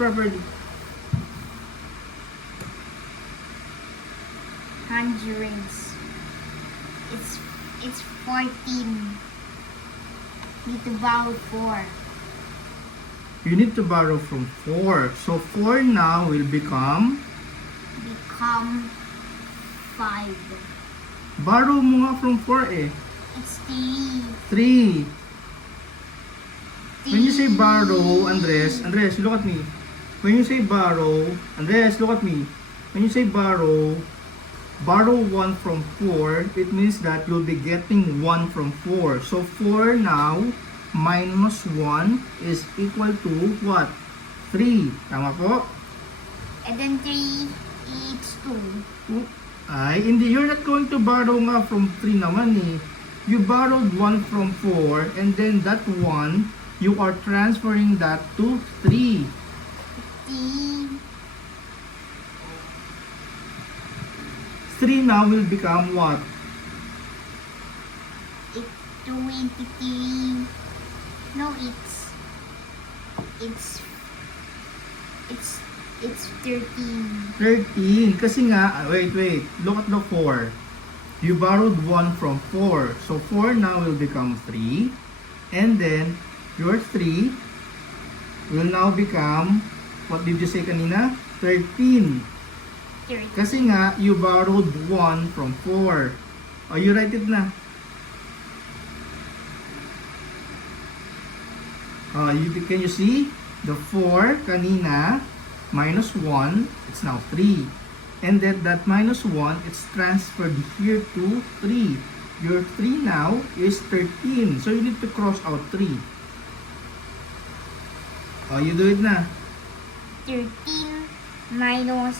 properly. Hundreds. It's 14. Need to borrow 4. You need to borrow from 4. So 4 now will become, Become 5. borrow mo nga from 4 eh. It's 3. 3. When you say borrow, Andres, look at me. When you say borrow, Andres, look at me. When you say borrow 1 from 4, it means that you'll be getting 1 from 4. So 4 now minus 1 is equal to what? 3. Tama po? And then 3 is 2. Ay, hindi. You're not going to borrow nga from 3 naman eh. You borrowed 1 from 4 and then that 1, you are transferring that to 3. 3 now will become what? It's 23. No, it's 13. 13. Kasi nga, wait. Look at the 4. You borrowed 1 from 4. So 4 now will become 3. And then, your 3 will now become, what did you say kanina? 13. 13. Kasi nga, you borrowed 1 from 4. Oh, you write it na. Can you see? The 4 kanina minus 1, it's now 3. And then that minus 1, it's transferred here to 3. Your 3 now is 13. So you need to cross out 3. Oh, you do it na. 13 minus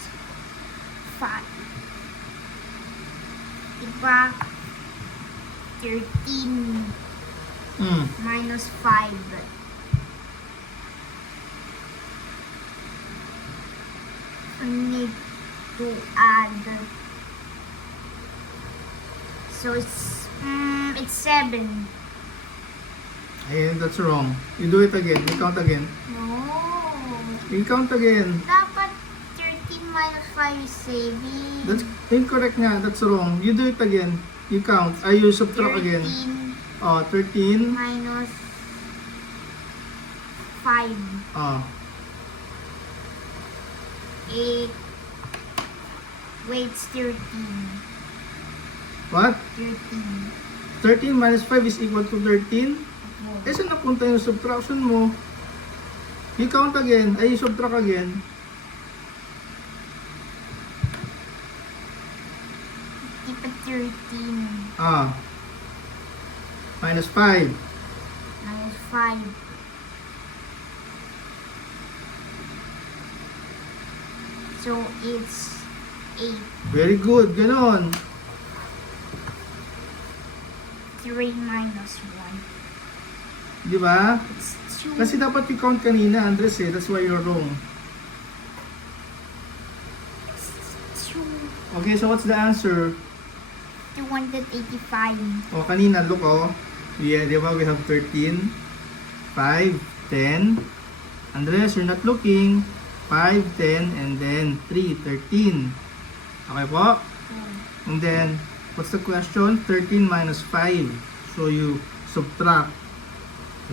5. Diba? 13 minus 5. I need to add. So it's 7. Ayun, that's wrong. You do it again. You count again. No. You count again. Dapat 13 minus 5 is 7. That's incorrect nga. That's wrong. You do it again. You count. You subtract again. 13. Minus 5. 8. Wait, it's 13. What? 13. 13 minus 5 is equal to 13? Eh, saan napunta yung subtraction mo? You count again. You subtract again. Keep it 13. Minus 5. Minus 5. So, it's 8. Very good. Ganon. 3 minus 1. Di ba? It's 2. Kasi dapat i-count kanina, Andres eh. That's why you're wrong. 2. Okay, so what's the answer? 285. O, kanina, look Yeah, di ba? We have 13, 5, 10. Andres, you're not looking. 5, 10, and then 3, 13. Okay po? And then, what's the question? 13 minus 5. So, you subtract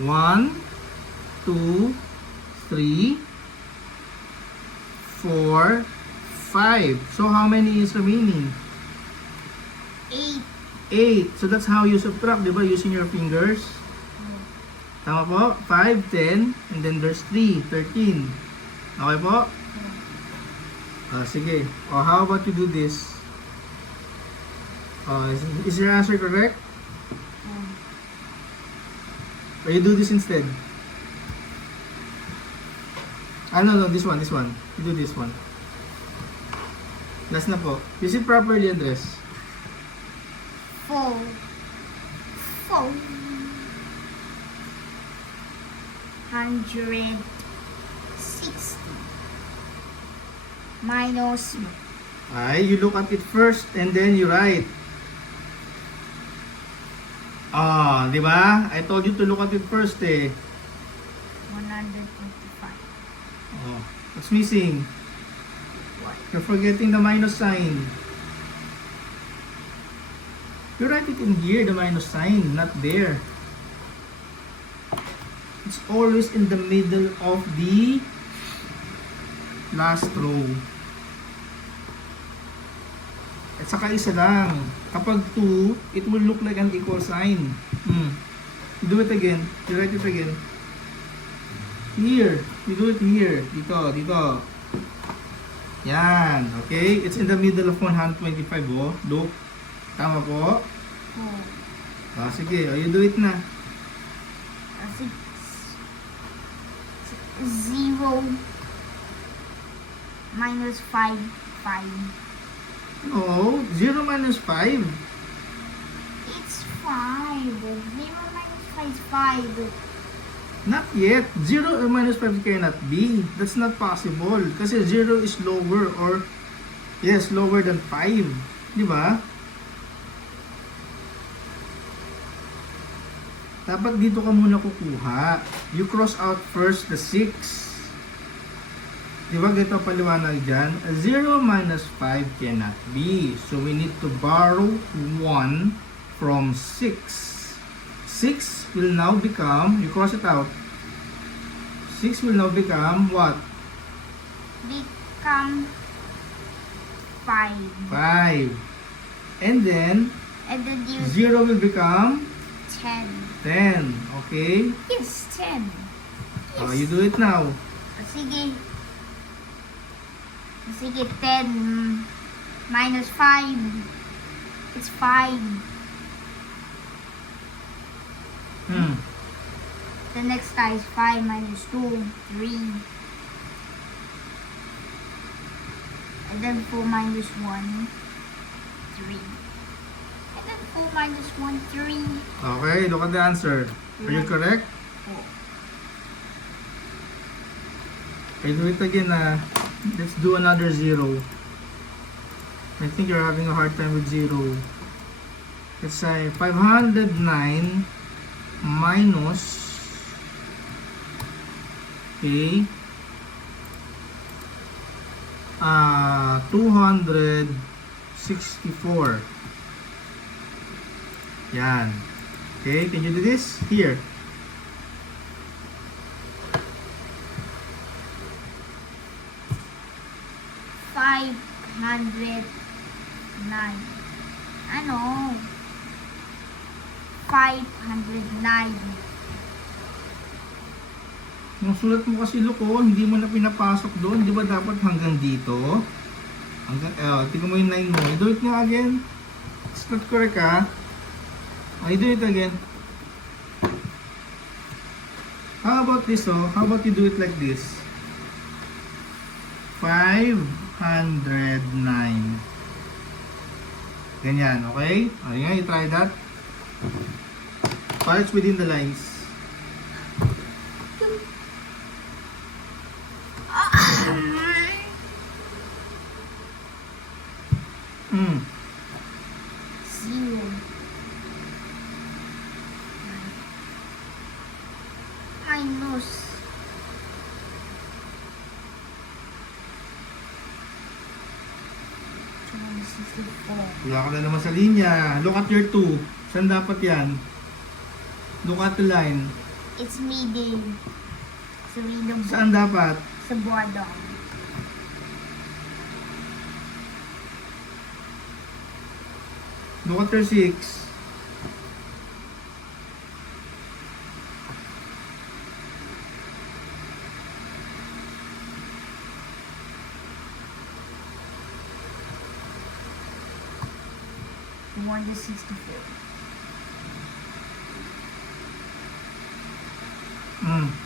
1, 2, 3, 4, 5. So, how many is remaining? 8. 8. So, that's how you subtract, di ba? Using your fingers. Tama po? 5, 10, and then there's 3, 13. Okay po? Sige. How about you do this? Is your answer correct? Or you do this instead? No, this one. You do this one. Last na po. Use it properly, Andres. 4. 160 minus You look at it first and then you write. Di ba? I told you to look at it first eh. 125. What's missing? What? You're forgetting the minus sign. You write it in here, the minus sign, not there. It's always in the middle of the last row. At saka isa lang. Kapag 2, it will look like an equal sign. You do it again. You write it again. Here. You do it here. Dito, dito. Yan. Okay? It's in the middle of 125, oh. Look. Tama po? Oh. Sige. You do it na. 0 minus 5, 5. No. 0 minus 5. It's 5. 0 minus 5 is 5. Not yet. 0 minus 5 cannot be. That's not possible. Kasi 0 is lower or yes, lower than 5. Di ba? Dapat dito ka muna kukuha. You cross out first the 6. Di ba ganito paliwanag dyan? 0 minus 5 cannot be. So we need to borrow 1 from 6. 6 will now become, you cross it out. 6 will now become what? Become 5. 5. And then And then you 0 will become 10. 10. Okay? Yes, 10. Oh, you do it now. Sige. Sige, 10 minus 5. It's 5. The next guy is 5 minus 2, 3. And then 4 minus 1, 3. And then 4 minus 1, 3. Okay, look at the answer. Are you correct? 4. Okay, do it again na. Let's do another 0. I think you're having a hard time with 0. Let's say 509 minus okay, 264. Yan. Okay, can you do this? Here. $509. Ano? 509. Yung sulat mo kasi Luko, hindi mo na pinapasok doon. Di ba dapat hanggang dito? Hanggang, tingnan mo yung 9 mo. Do it nga again. It's not correct ha. Do it again. How about this oh? How about you do it like this? 509. Ganyan, okay? Ayan, you try that. But it's within the lines. Zero. Minus. Wala ka na naman sa linya. Look at your 2. Saan dapat yan? Look at the line. It's middle. Sa middle. Saan dapat? Sa bottom. Look at your 6. One to 64.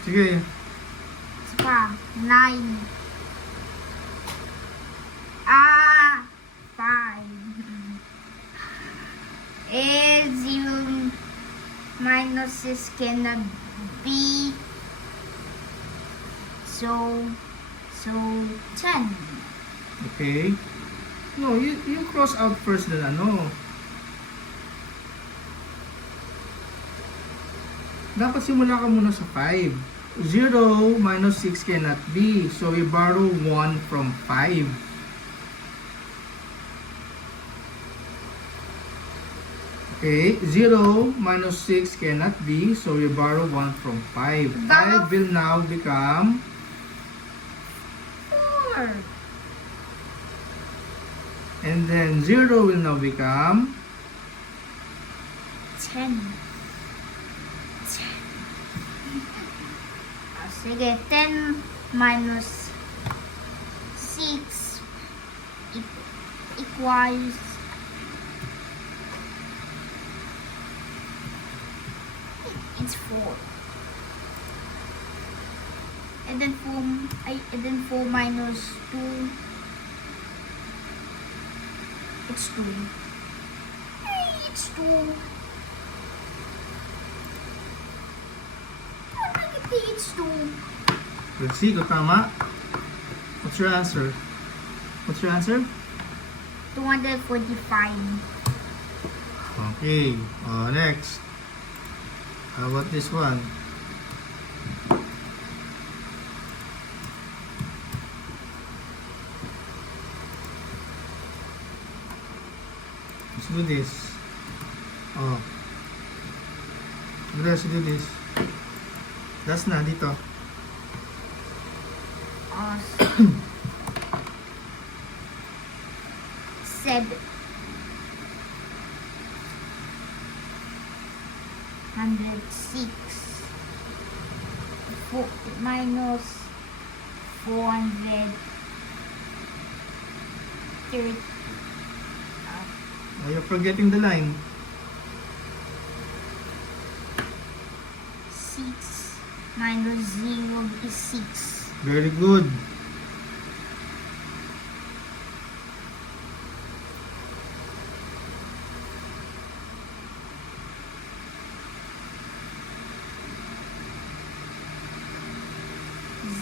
Sige. Saka, 9. 5. Zero minuses cannot be. So 10. Okay. No, you cross out first the ano. Dapat simula ka muna sa 5. 0 minus 6 cannot be. So we borrow 1 from 5. Okay, 0 minus 6 cannot be. So we borrow 1 from 5. 5 will now become 4. and then 0 will now become 10. Sige, 10 minus 6 equals it's 4. And then 4 minus 2 it's 2. It's 2. It's 2. let's see kung tama. What's your answer? What's your answer? 245. Okay, next. How about this one? Let's do this. Oh. Let's do this. That's na dito. Awesome. 7. 106. 4 minus 430. You're forgetting the line. 6 minus 0 is 6. Very good.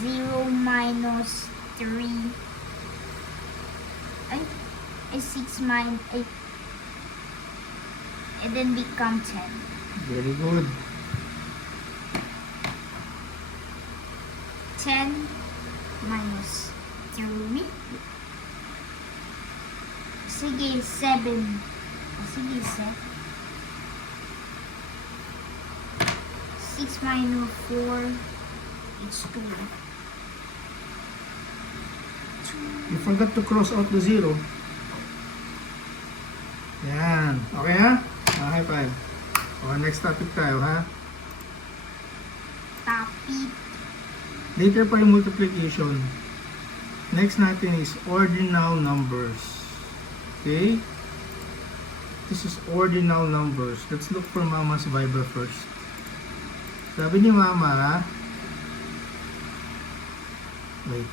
Zero minus 3 is 6 minus 8 and then become 10. Very good. 10 minus 3. Sige, 7. Sige, 7. 6 minus 4, it's 2. You forgot to cross out the 0. Yan. Okay ha? High five. Next topic tayo ha? Topic. Later pa yung multiplication. Next natin is ordinal numbers. Okay? This is ordinal numbers. Let's look for Mama's Bible first. Sabi ni Mama, wait.